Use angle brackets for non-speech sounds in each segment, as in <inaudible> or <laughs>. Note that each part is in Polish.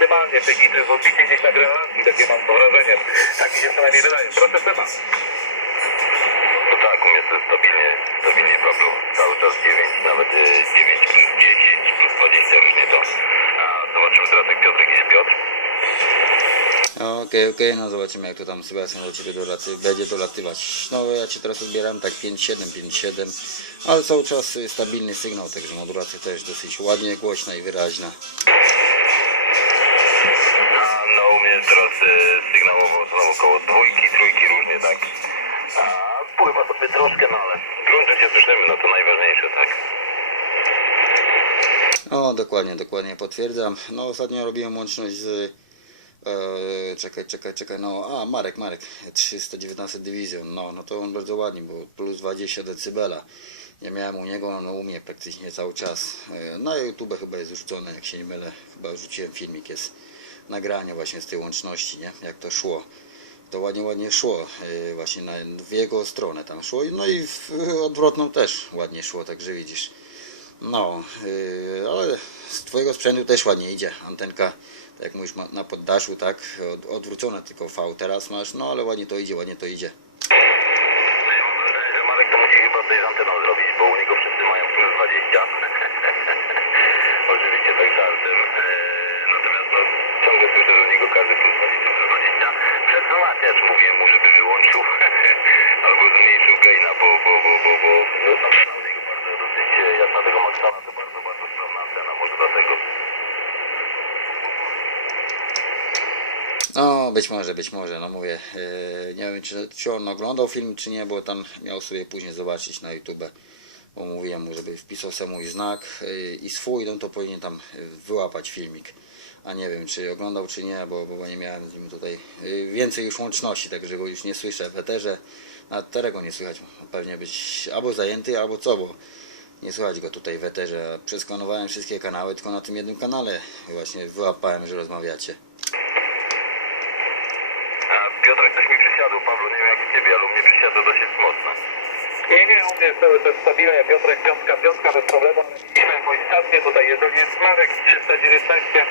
W chwili to jest odbicie gdzieś na Grenlandii, takie mam wrażenie. Tak mi się przynajmniej wydaje. Proszę Seba. No tak, u mnie to jest stabilnie, stabilnie Pablo. Cały czas 9, nawet e, 9 plus 10 plus 20 różnie to. A zobaczymy teraz jak Piotrek idzie Piotr. Okej, okej, no zobaczymy jak to tam Sebastian do Ciebie dolaty, będzie dolatywać. No ja Cię teraz odbieram tak 5.7, 5.7, ale cały czas y, stabilny sygnał, także modulacja też dosyć ładnie, głośna i wyraźna. U mnie teraz e, sygnałowo znowu około dwójki, trójki różnie tak. A pływa sobie troszkę, no ale grunt, że się słyszymy, no to najważniejsze, tak? O, dokładnie, dokładnie potwierdzam. No ostatnio robiłem łączność z... E, czekaj, czekaj, czekaj, no, a Marek, Marek, 319 Division, no, no to on bardzo ładnie, bo plus 20 decybela. Ja miałem u niego, no u mnie praktycznie cały czas. E, Na YouTube chyba jest rzucone, jak się nie mylę, chyba rzuciłem filmik, jest nagranie właśnie z tej łączności, nie, jak to szło. To ładnie, ładnie szło, e, właśnie na, w jego stronę tam szło, no i w odwrotną też ładnie szło, także widzisz. No, yy, ale z Twojego sprzętu też ładnie idzie. Antenka, tak jak mówisz, na poddaszu, tak, od, odwrócone tylko V teraz masz, no ale ładnie to idzie, ładnie to idzie. Marek to musi chyba coś z anteną zrobić, bo u niego wszyscy mają plus 20. <laughs> Oczywiście tak żartem. Eee, natomiast no, ciągle słyszę, że u niego każdy plus 20, plus 20. Zobaczeń mówiłem mu, żeby wyłączył <laughs> albo zmniejszył gaina, bo, bo, bo, bo, bo no, u niego bardzo dosyć, e, jak na tego Maxana, to bardzo, bardzo sprawna antena, może dlatego. No, być może, być może, no mówię, yy, nie wiem czy, czy on oglądał film, czy nie, bo tam miał sobie później zobaczyć na YouTube, bo mówiłem mu, żeby wpisał sobie mój znak yy, i swój, no to powinien tam wyłapać filmik. A nie wiem, czy oglądał, czy nie, bo, bo nie miałem z nim tutaj yy, więcej już łączności, także go już nie słyszę w eterze. A Terego nie słychać, pewnie być albo zajęty, albo co, bo nie słychać go tutaj w eterze. Przeskanowałem wszystkie kanały, tylko na tym jednym kanale właśnie wyłapałem, że rozmawiacie. A Piotrek coś mi przysiadł, Pawlo, nie wiem jak Ciebie, ale u mnie przysiadł dosyć mocno. Nie, nie, u mnie jest cały czas stabilnie. Piotrek, piątka, piątka bez problemu. Widzimy jakąś stację tutaj. Jeżeli jest Marek 319,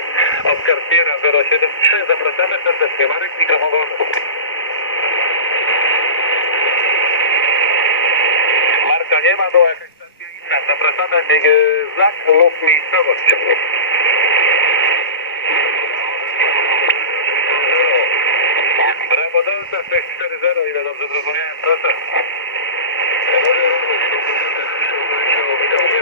Oskar Sierra 073, zapraszamy serdecznie. Marek, mikrofon wolny. Marka nie ma, była jakaś stacja inna. Zapraszamy, e, znak lub miejscowość. Brawo Delta 640, ile dobrze zrozumiałem, proszę.